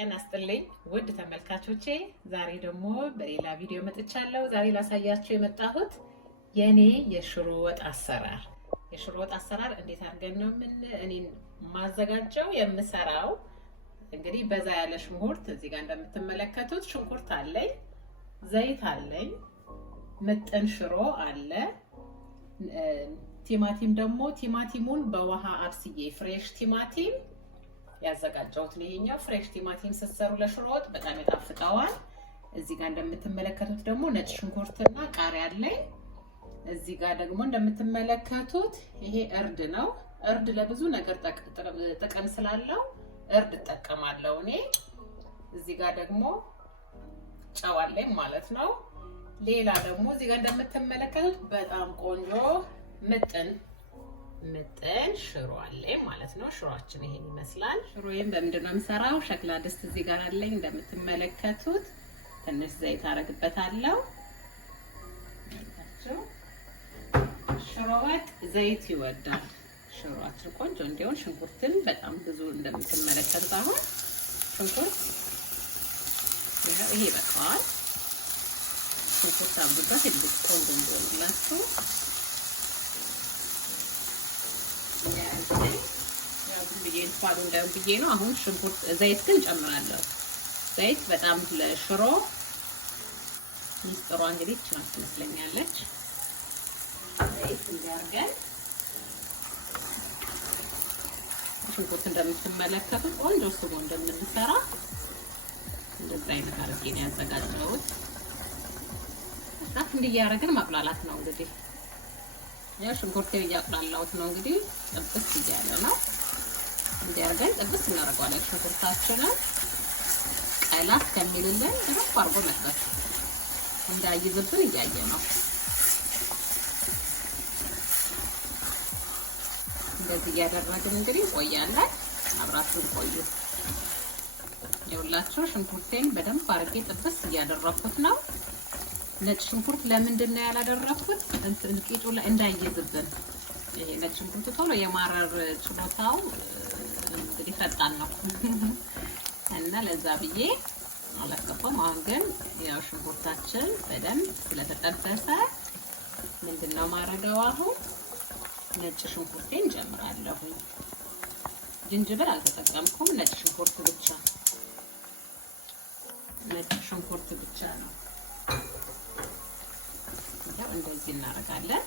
ጤና ይስጥልኝ ውድ ተመልካቾቼ፣ ዛሬ ደግሞ በሌላ ቪዲዮ መጥቻለሁ። ዛሬ ላሳያችሁ የመጣሁት የኔ የሽሮ ወጥ አሰራር። የሽሮ ወጥ አሰራር እንዴት አድርገን ነው እኔ ማዘጋጀው የምሰራው። እንግዲህ በዛ ያለ ሽንኩርት እዚህ ጋር እንደምትመለከቱት ሽንኩርት አለኝ፣ ዘይት አለኝ፣ ምጥን ሽሮ አለ፣ ቲማቲም ደግሞ ቲማቲሙን በውሃ አብስዬ ፍሬሽ ቲማቲም ያዘጋጀሁት ነው። ይሄኛው ፍሬሽ ቲማቲም ስትሰሩ ለሽሮ ወጥ በጣም ይጣፍጣዋል። እዚህ ጋር እንደምትመለከቱት ደግሞ ነጭ ሽንኩርትና ቃሪያ አለኝ። እዚህ ጋር ደግሞ እንደምትመለከቱት ይሄ እርድ ነው። እርድ ለብዙ ነገር ጥቅም ስላለው እርድ እጠቀማለሁ እኔ። እዚህ ጋር ደግሞ ጨው አለኝ ማለት ነው። ሌላ ደግሞ እዚህ ጋር እንደምትመለከቱት በጣም ቆንጆ ምጥን ሽሮ አለኝ ማለት ነው። ሽሮአችን ይሄን ይመስላል። ሽሮዬን በምንድን ነው የምሰራው? ሸክላ ድስት እዚህ ጋር አለኝ እንደምትመለከቱት። ትንሽ ዘይት አደርግበታለሁ። ሽሮ ወጥ ዘይት ይወዳል። ሽሮአችን ቆንጆ እንዲሆን ሽንኩርትን በጣም ብዙ እንደምትመለከቱት አሁን ሽንኩርት ይሄ በቃዋል። ሽንኩርት አብዙበት እንዴት ቆንጆ እንዲሆንላችሁ ብዬ ነው። አሁን ሽንኩርት ዘይት ግን ጨምራለሁ። ዘይት በጣም ለሽሮ ሚስጥሯ እንግዲህ ቻት ትመስለኛለች። ዘይት እንዲያርገን ሽንኩርት እንደምትመለከቱት ቆንጆ ስጎ እንደምንሰራ እንደዚህ አይነት አድርጌ ነው ያዘጋጀሁት። ታፍ እንዲያረግን ማቅላላት ነው እንግዲህ። ያው ሽንኩርቴን እያቅላላሁት ነው እንግዲህ ጥብስ እያለ ነው። እንዲያርገን ጥብስ እናደርገዋለን። ሽንኩርታችንን ቀላ እስከሚልልን ድረስ አድርጎ መጥበስ እንዳይዝብን እያየ ነው። እንደዚህ እያደረግን እንግዲህ ቆያለን። አብራችሁን ቆዩ። ይኸውላችሁ ሽንኩርቴን በደንብ አድርጌ ጥብስ እያደረኩት ነው። ነጭ ሽንኩርት ለምንድን ነው ያላደረኩት? ቂጡ ላይ እንዳይዝብን። ይሄ ነጭ ሽንኩርት ቶሎ የማረር ችሎታው እንግዲህ ፈጣን ነው እና ለዛ ብዬ አላስገባም። አሁን ግን ያው ሽንኩርታችን በደንብ ስለተጠበሰ ምንድነው ማረጋው? አሁን ነጭ ሽንኩርቴን ጨምራለሁ። ዝንጅብል አልተጠቀምኩም። ነጭ ሽንኩርት ብቻ ነው። እንደዚህ እናደርጋለን።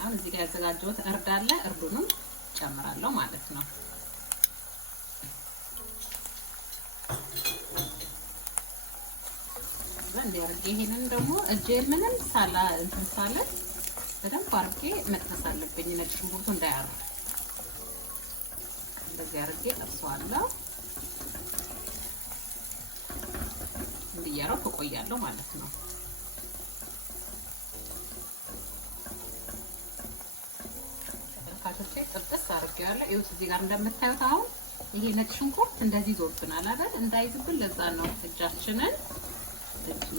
አሁን እዚህ ጋር ያዘጋጀሁት እርድ አለ። እርዱንም ጨምራለሁ ማለት ነው። እንዲያርጌ ይሄንን ደግሞ እጄን ምንም ሳለ በደንብ አድርጌ መጥበስ አለብኝ። ነጭ ሽንኩርቱ እንዳያር እንደዚህ አድርጌ ጠብሰዋለሁ። እንዲያረው ቆያለሁ ማለት ነው። ተመልካቾቼ ጥብስ አድርጌዋለሁ። ይኸው እዚህ ጋር እንደምታዩት አሁን ይሄ ነጭ ሽንኩርት እንደዚህ ይዞብናል አይደል? እንዳይዝብን ለዛ ነው እጃችንን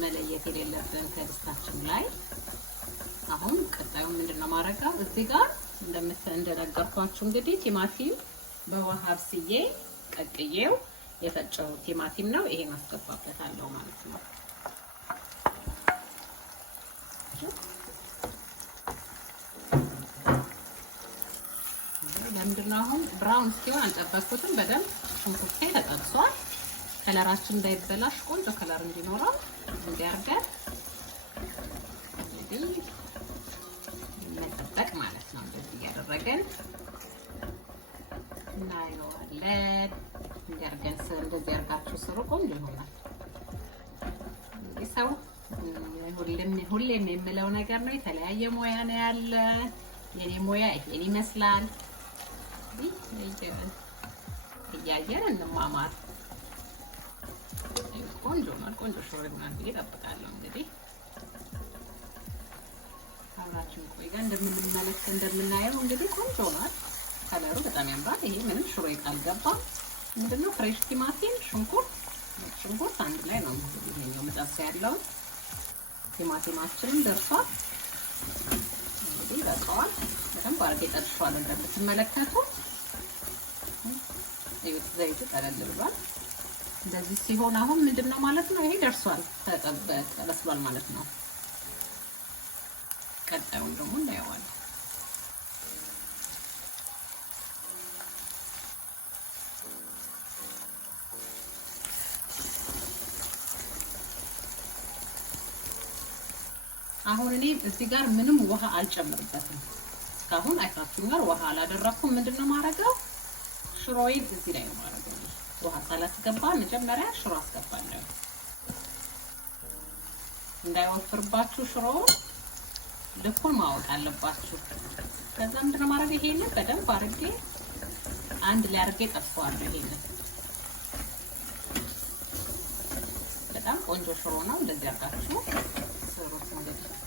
መለየት የሌለብን ከድስታችን ላይ። አሁን ቀጣዩ ምንድነው ማረጋው? እዚህ ጋር እንደነገርኳችሁ እንግዲህ ቲማቲም በውሃ አብስዬ ቀቅዬው የፈጨው ቲማቲም ነው። ይሄን አስገባበታለሁ ማለት ነው። ለምንድነው አሁን ብራውን እስኪሆን አልጠበቅኩትም። በደንብ ሽንኩርቴ ተጠብሷል። ከለራችን እንዳይበላሽ ቆንጆ ከለር እንዲኖረው እንዲያርገን እንግዲህ መጠበቅ ማለት ነው። እንደዚህ እያደረገን እናየዋለን። እንዲያርገን እንደዚህ አርጋችሁ ስሩ፣ ቆንጆ ይሆናል። ሰው ሁሌም የምለው ነገር ነው። የተለያየ ሙያ ነው ያለ። የኔ ሙያ ይሄን ይመስላል። እያየን እንማማር። ቆንጆ ሽሮ ይሆናል ብዬ እጠብቃለሁ። እንግዲህ አብራችን ቆይ ጋር እንደምናየው እንግዲህ ቆንጆ ነው። ከለሩ በጣም ያምራል። ይሄ ምንም ሽሮ አልገባም። ምንድነው ፍሬሽ ቲማቲም፣ ሽንኩርት አንድ ላይ ነው ይሄኛው መጣስ ያለው። ቲማቲማችንን ደርሷል። እንግዲህ በቃዋል። በደንብ አድርጌ ጠብሼዋለሁ እንደምትመለከቱት። እዩት ዘይቱ ጠለል ብሏል። እንደዚህ ሲሆን አሁን ምንድነው ማለት ነው? ይሄ ደርሷል፣ ተበስሏል ማለት ነው። ቀጣዩን ደግሞ እናየዋለን። አሁን እኔ እዚህ ጋር ምንም ውሃ አልጨምርበትም። እስካሁን አይታችሁኛል፣ ውሃ አላደረኩም። ምንድነው ማረጋው? ሽሮዬን እዚህ ላይ ነው ማረጋው። ውሃ ካላስገባ መጀመሪያ ሽሮ አስገባለሁ። እንዳይወፍርባችሁ ሽሮ ልኩን ማወቅ አለባችሁ። ከዛ ምንድነው ማረጋው? ይሄንን በደንብ አድርጌ አንድ ላይ አድርጌ ጠብሰዋለሁ። ይሄንን በጣም ቆንጆ ሽሮ ነው። እንደዚህ አድርጋችሁ ስሩት ማለት ነው።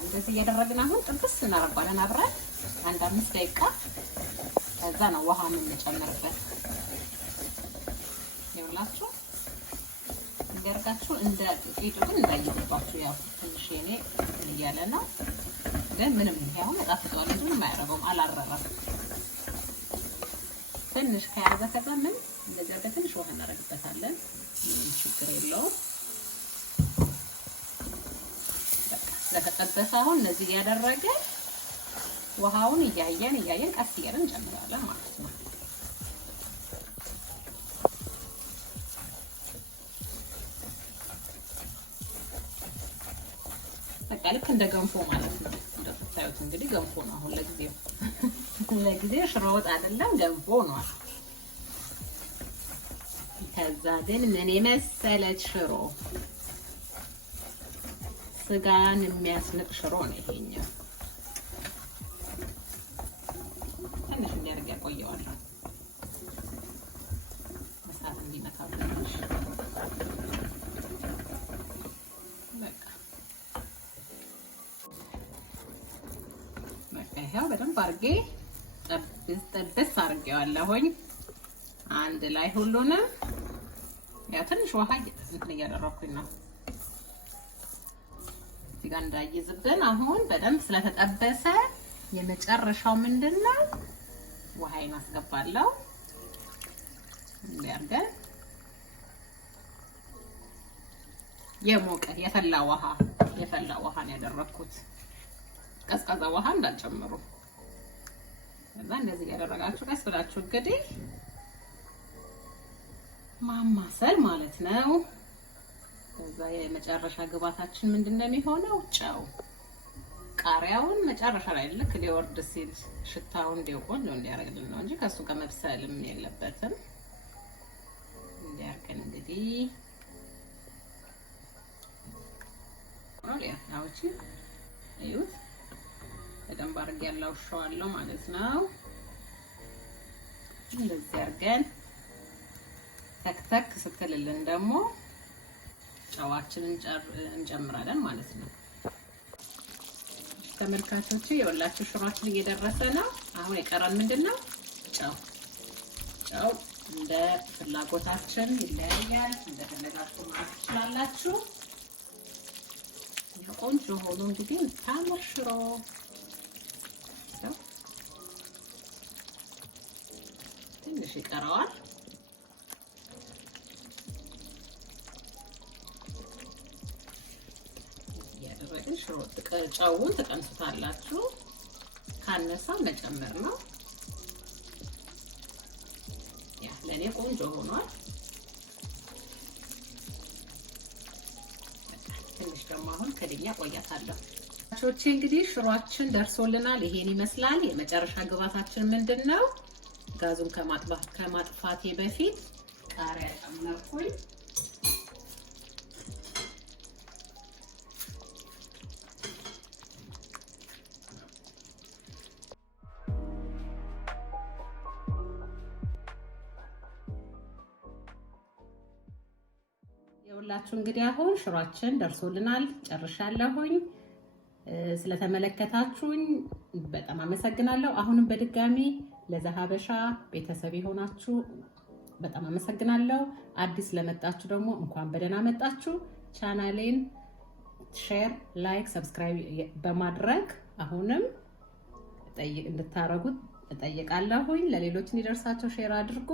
እንደዚህ እያደረግን አሁን ጥብስ እናደርጋለን አብረን አንድ 5 ደቂቃ። ከዛ ነው ውሃ የምንጨምርበት። ይኸውላችሁ እንደርጋችሁ እንደ ቂጡን እንዳይይዝባችሁ። ያው ትንሽ እኔ እያለ ነው ግን ምንም ያው መጣፍጧል። ምንም አያረገውም፣ አላረረም። ትንሽ ከያዘ ከዛ ምን እንደዚህ በትንሽ ውሃ እናደርግበታለን። ምንም ችግር የለውም። ለተጠበሰ አሁን እንደዚህ ያደረገ ውሃውን እያየን ቀስ እያለን እንጨምራለን ማለት ነው። በቃ ልክ እንደ ገንፎ ማለት ነው። እንደምታዩት እንግዲህ ገንፎ ነው አሁን ለጊዜው ሽሮ ወጥ አይደለም ገንፎ ነው። ከዛ ግን ምን የመሰለች ሽሮ ስጋን የሚያስንቅ ሽሮ ነው ይሄኛው። ትንሽ እንዲያርግ ያቆየዋለሁ እሳት እንዲመታው ትንሽ። በቃ ይሄው በደንብ አድርጌ ጠብስ አድርጌዋለሁኝ አንድ ላይ ሁሉንም። ያው ትንሽ ውሃ እንትን እያደረኩኝ ነው እዚህ ጋር እንዳይዝብን። አሁን በደንብ ስለተጠበሰ የመጨረሻው ምንድነው? ውሃዬን አስገባለሁ። እንዲያርገን የሞቀ የፈላ ውሃ ነው ያደረኩት። ቀዝቃዛ ውሃ እንዳልጨምሩ። ከዛ እንደዚህ ያደረጋችሁ ቀስ ብላችሁ እንግዲህ ማማሰል ማለት ነው። ከዛ የመጨረሻ ግባታችን ምንድነው የሚሆነው? ጨው። ቃሪያውን መጨረሻ ላይ ልክ ሊወርድ ሲል ሽታውን እንዲቆን ነው እንዲያረግልን ነው እንጂ ከሱ ጋር መብሰልም የለበትም። እንዲያርገን እንግዲህ አውጪ እዩት። በደንብ አድርጌ ያላውሻዋለሁ ማለት ነው። እንደዚህ አድርገን ተክተክ ስትልልን ደግሞ ጨዋችንን እንጨምራለን ማለት ነው። ተመልካቾቼ የወላችሁ ሽሮአችን እየደረሰ ነው። አሁን የቀረን ምንድነው? ጨው እንደ ፍላጎታችን ይለያያል። እንደፈለጋችሁ ማለት ትችላላችሁ። ቆንጆ ሆኖ እንግዲህ ታምር ሽሮ ትንሽ ይቀረዋል። ያደረግን ሽሮ ጨውን ተቀምሱታላችሁ። ካነሳ መጨመር ነው። ያ ለኔ ቆንጆ ሆኗል። ትንሽ ደግሞ አሁን ከድኛ ቆያታለሁ። ቾቼ እንግዲህ ሽሮአችን ደርሶልናል። ይሄን ይመስላል። የመጨረሻ ግባታችን ምንድነው? ጋዙን ከማጥፋቴ በፊት ቃሪያ ጨመርኩኝ። ይኸውላችሁ እንግዲህ አሁን ሽሯችን ደርሶልናል ጨርሻለሁኝ ስለተመለከታችሁኝ በጣም አመሰግናለሁ አሁንም በድጋሚ ለዘሃበሻ ቤተሰብ ሆናችሁ በጣም አመሰግናለሁ አዲስ ለመጣችሁ ደግሞ እንኳን በደህና መጣችሁ ቻናሌን ሼር ላይክ ሰብስክራይብ በማድረግ አሁንም እንድታረጉት እጠይቃለሁኝ ለሌሎች እንዲደርሳቸው ሼር አድርጉ